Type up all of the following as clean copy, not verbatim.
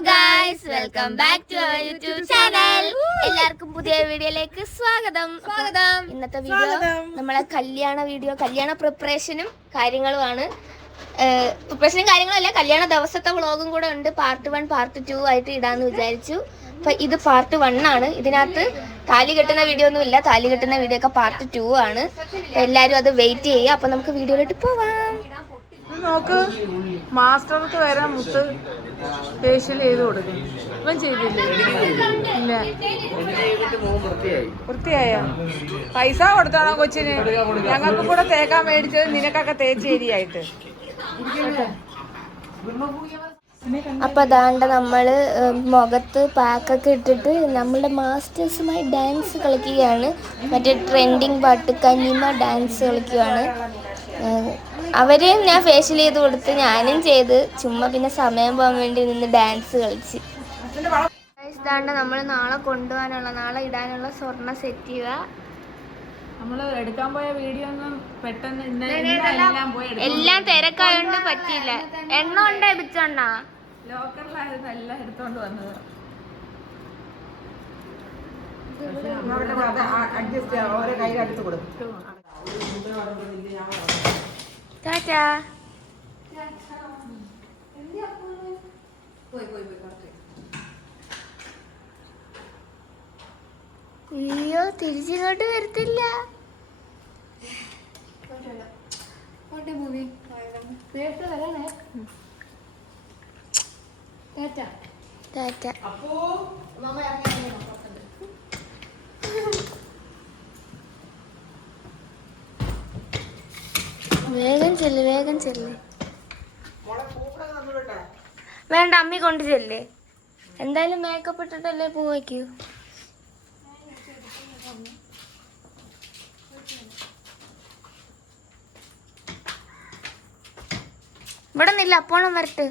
Guys, welcome back to our YouTube channel. എല്ലാവർക്കും പുതിയ വീഡിയോയിലേക്ക് സ്വാഗതം. ഇന്നത്തെ വീഡിയോ നമ്മളെ കല്യാണ പ്രിപ്പറേഷനും കാര്യങ്ങളുമാണ്. പ്രിപ്പറേഷനും കാര്യങ്ങളല്ല, കല്യാണ ദിവസത്തെ വ്ളോഗും കൂടെ ഉണ്ട്. പാർട്ട് 1 പാർട്ട് 2 ആയിട്ട് ഇടാന്ന് വിചാരിച്ചു. അപ്പൊ ഇത് പാർട്ട് 1 ആണ്. ഇതിനകത്ത് താലി കെട്ടുന്ന വീഡിയോ ഒന്നും ഇല്ല. താലി കെട്ടുന്ന വീഡിയോ ഒക്കെ പാർട്ട് 2 ആണ്. എല്ലാരും അത് വെയിറ്റ് ചെയ്യുക. അപ്പൊ നമുക്ക് വീഡിയോയിലോട്ട് പോവാം. നോക്ക്, മാസ്റ്റർക്ക് വരെ മുത്ത് ഫേഷ്യൽ ചെയ്ത് കൊടുക്കും. ഇവൻ ചെയ്തില്ലേ? ഇല്ല. വൃത്തിയായ പൈസ കൊടുത്താണോ കൊച്ചിന്? ഞങ്ങൾക്ക് കൂടെ തേക്കാൻ മേടിച്ചത് നിനക്കൊക്കെ തേച്ചേരിയായിട്ട്. അപ്പൊ അതാണ്ട് നമ്മള് മുഖത്ത് പാക്കൊക്കെ ഇട്ടിട്ട് നമ്മളുടെ മാസ്റ്റേഴ്സുമായി ഡാൻസ് കളിക്കുകയാണ്. മറ്റേ ട്രെൻഡിങ് പാട്ട് കന്നിമ ഡാൻസ് കളിക്കുകയാണ്. അവരെയും ഞാൻ ഫേഷ്യൽ ചെയ്ത് കൊടുത്ത്, ഞാനും ചെയ്ത്, ചുമ്മാ പിന്നെ സമയം പോകാൻ വേണ്ടി നിന്ന് ഡാൻസ് കളിച്ച്. ഇതാണ്ട് നമ്മൾ നാളെ നാളെ ഇടാനുള്ള സ്വർണ്ണ സെറ്റ് ചെയ്യുക. നമ്മള് എടുക്കാൻ പോയ വീഡിയോ ഒന്നും പെട്ടെന്ന് എല്ലാം തിരക്കായോണ്ട് പറ്റിയില്ല. എണ്ണ ഉണ്ടോ എബിച്ചോണ്ടാ? ലോക്കറിലായിരുന്നു എല്ലാം എടുത്തോണ്ട് വന്നത്. ടാറ്റാ. അയ്യോ, തിരിച്ചിങ്ങോട്ട് വരത്തില്ല. ടാറ്റ. വേഗം ചെല്ല്. വേണ്ട, അമ്മി കൊണ്ട് ചെല്ലേ. എന്തായാലും മേക്കപ്പ് ഇട്ടിട്ടല്ലേ പോവയ്ക്കൂ. ഇവിടെ നില്ല, അപ്പോണം വരട്ട്.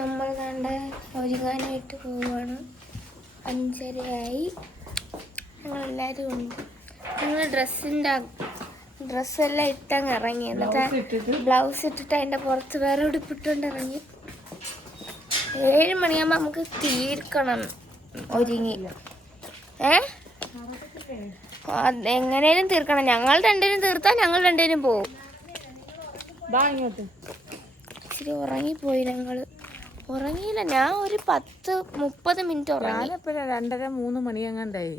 നമ്മൾ കണ്ട ഒരുങ്ങാനായിട്ട് പോവാണ്. 5:30 ഞങ്ങളെല്ലാവരും ഉണ്ട്. ഞങ്ങൾ ഡ്രസ്സെല്ലാം ഇട്ടങ്ങ് ഇറങ്ങി. എന്നിട്ട് ബ്ലൗസ് ഇട്ടിട്ട് അതിൻ്റെ പുറത്ത് വേറെ ഉടുപ്പിട്ടുകൊണ്ട് ഇറങ്ങി. 7 മണിയാകുമ്പോൾ നമുക്ക് തീർക്കണം ഒരുങ്ങി. എങ്ങനെയും തീർക്കണം. ഞങ്ങൾ രണ്ടുപേരും തീർത്താൽ ഞങ്ങൾ രണ്ടുപേരും പോവും. ഇച്ചിരി ഉറങ്ങിപ്പോയി. ഉറങ്ങിയില്ല, ഞാൻ ഒരു 10-30 മിനിറ്റ് ഉറങ്ങി. 2:30-3 മണിയെങ്ങാണ്ടായി.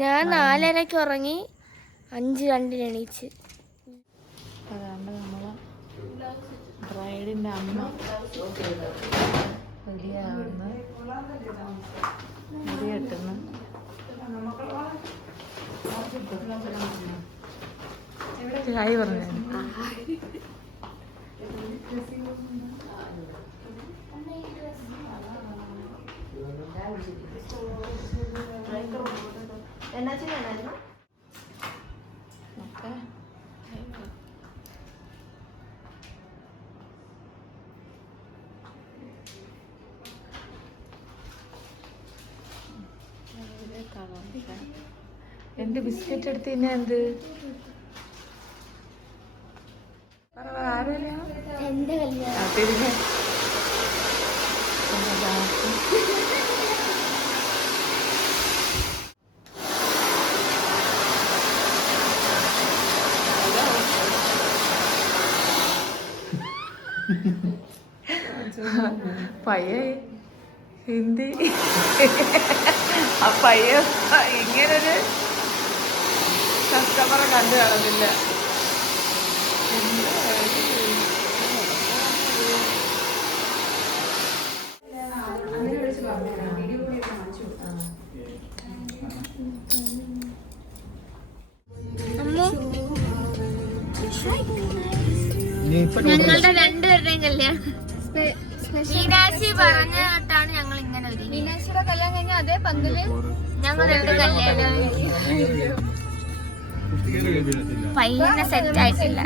ഞാൻ 4:30 ഉറങ്ങി, 5:02 എണീച്ച്. അതാണ്ട് നമ്മളെ ബ്രൈഡിന്റെ അമ്മ റെഡിയാവുന്ന മുടി കെട്ടുന്നു. ഹായ് പറഞ്ഞു. എന്റെ ബിസ്ക്കറ്റ് എടുത്ത് തന്നെ എന്ത് എന്റെ കല്യാണം. പയ്യ ഹിന്ദി ആ പയ്യ ഇങ്ങനൊരു കസ്റ്റമറെ കണ്ടു കാണുന്നില്ല. ഞങ്ങളുടെ രണ്ടുപേരുടെയും കല്യാണം മീനാക്ഷി പറഞ്ഞിട്ടാണ് ഞങ്ങൾ ഇങ്ങനെ ഒരു മീനാക്ഷിയുടെ കല്യാണം കഴിഞ്ഞാൽ അതേ പന്തല് ഞങ്ങൾ രണ്ട് കല്യാണം പയ്യനെ സെറ്റ് ആയിട്ടില്ല.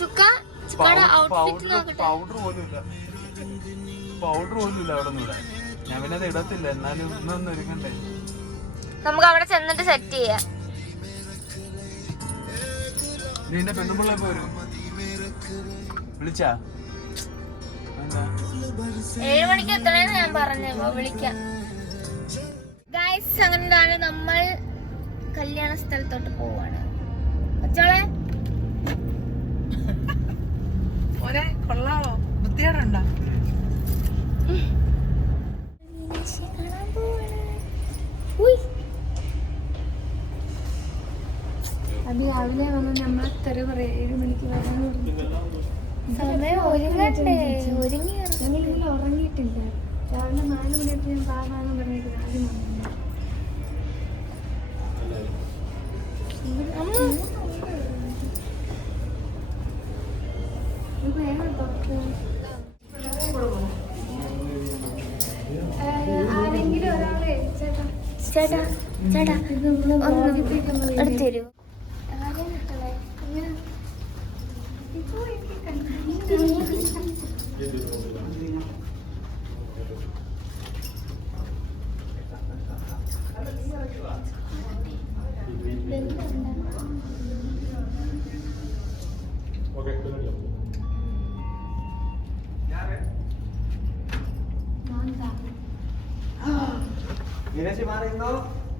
ചുക്കയുടെ ഔട്ട്ഫിറ്റ് നോക്കട്ടെ. പൗഡർ പോലും ഇല്ല അവിടെ ഒന്നും. ഞാൻ പിന്നെ അത് ഇടത്തില്ല, എന്നാലും ഇന്നൊന്നും ഒരുങ്ങണ്ടേ. നമുക്ക് അവിടെ ചെന്നിട്ട് സെറ്റ് ചെയ്യാം. നിന്റെ പെണ്ണുമ്പിള്ള പോരും വിളിച്ചാ 7 മണിക്ക് എത്തണേന്ന് ഞാൻ പറഞ്ഞു, വിളിക്കാം. ഗൈസ്, അങ്ങനെയാണ് നമ്മൾ കല്യാണ സ്ഥലത്തോട്ട് പോവാണ്. അച്ചോളെ കൊള്ളാവോ? വൃത്തികേടുണ്ടോ? അത് രാവിലെ വന്ന് നമ്മളെ തെറി പറയാം 7 മണിക്ക് വരാൻ സമയം ഒരുങ്ങണ്ടേ? ഒരുങ്ങി ഞങ്ങളിങ്ങനെ ഉറങ്ങിയിട്ടില്ല. രാവിലെ 4 മണിയപ്പോൾ ഞാൻ പാകാന്ന് പറഞ്ഞിട്ട് ആദ്യം വന്നു. ആരെങ്കിലും ഒരാളെ ചേട്ടാ ചേട്ടാ ചേട്ടാ എടുത്തു തരൂ.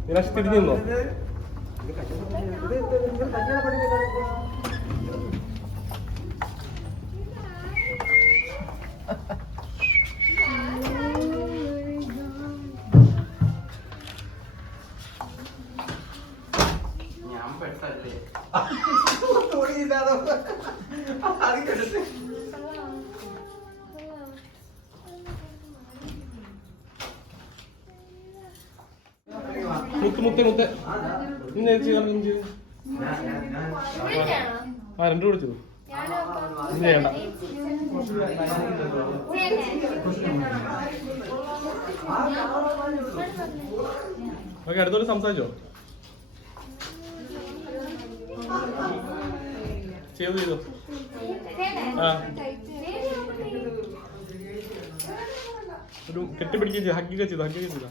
നിരാശ തിരിഞ്ഞോ? ഞാൻ പെട്ടല്ലേ മുത്ത് ഇന്ന് ചെയ്ത് ആ 2 വിളിച്ചു ചെയ്യണ്ട. ഓക്കെ, അടുത്തോട്ട് സംസാരിച്ചോ? ചെയ്തോ? ആ, ഒരു കെട്ടിപ്പിടിക്കുകയും ചെയ്തു, ഹഗ്ഗൊക്കെ ചെയ്തോ?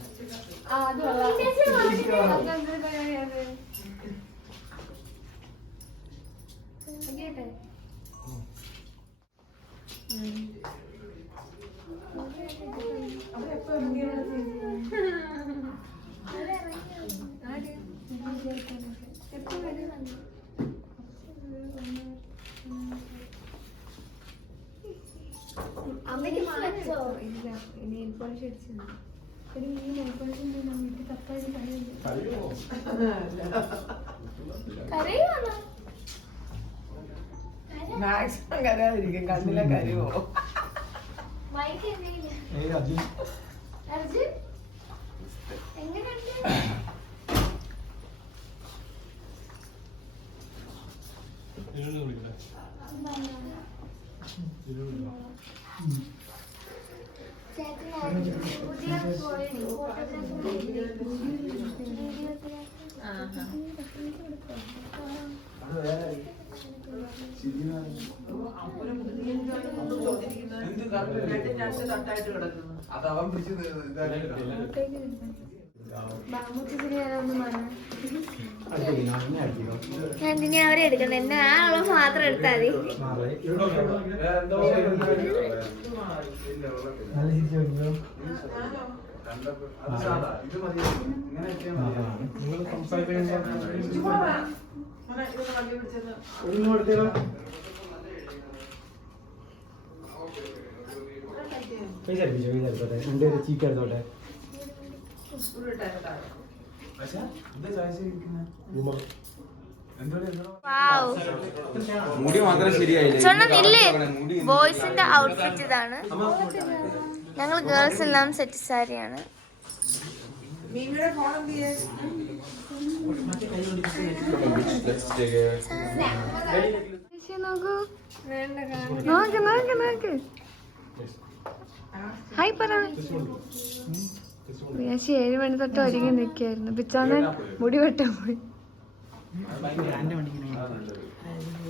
അമ്മയ്ക്ക് മാറ്റോ ഇല്ല. നെയിൽ പോളിഷ് അടിച്ചു ഒരു നെയിൽ പോളിഷ് വീട്ടിൽ തപ്പായിട്ട് മാക്സിമം കരയാതിരിക്കും, കണ്ണിലെ കരുവോ. അതവൻ പിടിച്ച് എന്തിനാ അവരെ എടുക്കണ്ട, എന്നെ ആ ഉള്ള മാത്രം എടുത്താൽ മതി. നിങ്ങൾ സംസാരിക്കാൻ ചീക്ക് എടുത്തോട്ടെ. മുടി മാത്രം ശരിയായില്ലേ? ബോയ്സിന്റെ ഔട്ട്ഫിറ്റ് ഇതാണ്. ഞങ്ങൾ ഗേൾസ് എല്ലാം സെറ്റ് സാരിയാണ്. നോക്ക് ഹായ് പറ. 7 മണി തൊട്ട് ഒരുങ്ങി നിൽക്കായിരുന്നു. പിച്ചാന്ന് മുടി വെട്ടാൻ പോയി.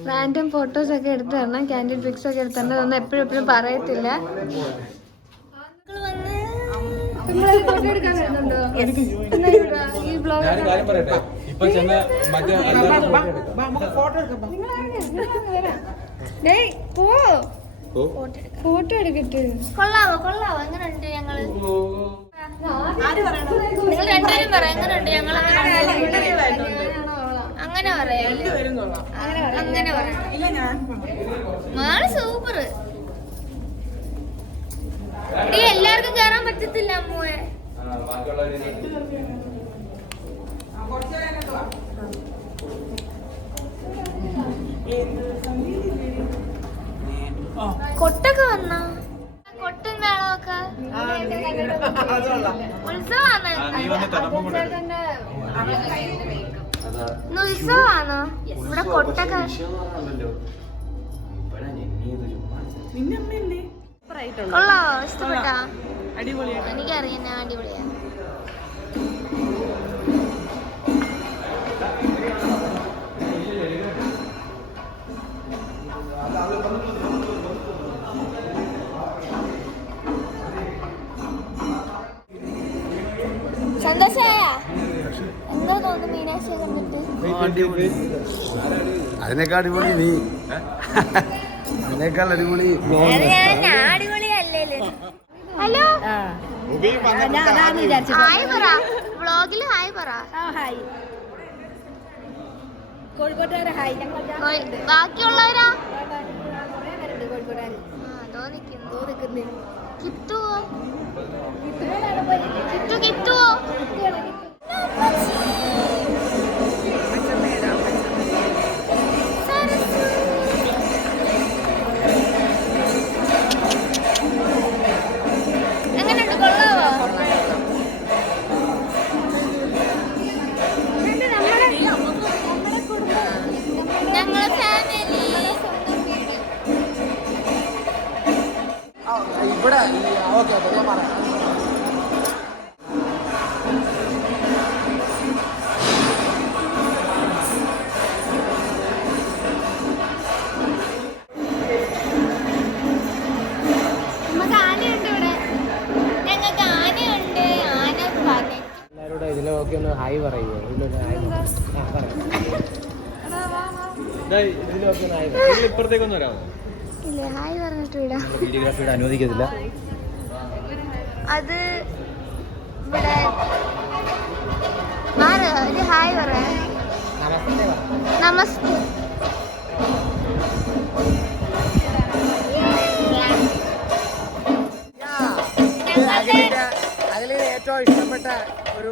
റാൻഡം ഫോട്ടോസ് ഒക്കെ എടുത്ത് തരണം, ക്യാൻഡിഡ് പിക്സ് ഒക്കെ എടുത്ത് തരണം. ഇതൊന്നും എപ്പോഴും പറയത്തില്ല. ഫോട്ടോ എടുക്കാൻ വരുന്നുണ്ടോ? ഈ ബ്ലോഗ് പോ. ഫോട്ടോ എടുക്കട്ടെ. കൊള്ളാവോ കൊള്ളാവോ എങ്ങനെയുണ്ട് ഞങ്ങള്? നിങ്ങൾ രണ്ടുപേരും പറയാം എങ്ങനെയുണ്ട് ഞങ്ങൾ? അങ്ങനെ പറയാം, അങ്ങനെ പറയാം. Mall super. എല്ലാവർക്കും കേറാൻ പറ്റത്തില്ല അമ്മൂയെ. കൊട്ടൊക്കെ വന്നോ? കൊട്ടും മേളമൊക്കെ ഉത്സവാണ്. ഇന്ന് ഉത്സവാണോ? ഇവിടെ കൊട്ടൊക്കെ കൊള്ളാവോ? ഇഷ്ടപ്പെട്ടാ? എനിക്കറിയാം, ഞാൻ അടിപൊളിയാ. സന്തോഷായ? എന്താ തോന്നുന്നു മീനാക്ഷിയെ കണ്ടിട്ട്? അതിനേക്കാൾ അടിപൊളി നീ, അതിനേക്കാൾ അടിപൊളി ഞാൻ അടിപൊളിയല്ലേ? ഹലോ, ഹായ് പറ, വ്ളോഗില് ഹായ് പറ. ബാക്കിയുള്ളവരാ? അതോ നിക്കുന്നു. കിട്ടുവോ? കിട്ടുവോ? എങ്ങനെയുണ്ട്? കൊള്ളാവോ? ഞങ്ങളെ ഫാമിലി ഇവിടെ ഓക്കെ ഞാൻ പറയാം. ഇതിലൊക്കെ ഒന്ന് ഹായ് പറയുമോ? ഇപ്പുറത്തേക്കൊന്നും വരാമോ? ഇല്ലേ? ഹായ് പറഞ്ഞിട്ട് വിടാം. വീഡിയോഗ്രാഫിയുടെ അനുവദിക്കത്തില്ല. അത് ഇവിടെ മാറ്, ഒരു ഹായ് പറ. നമസ്തേ. അതിൽ ഏറ്റവും ഇഷ്ടപ്പെട്ട ഒരു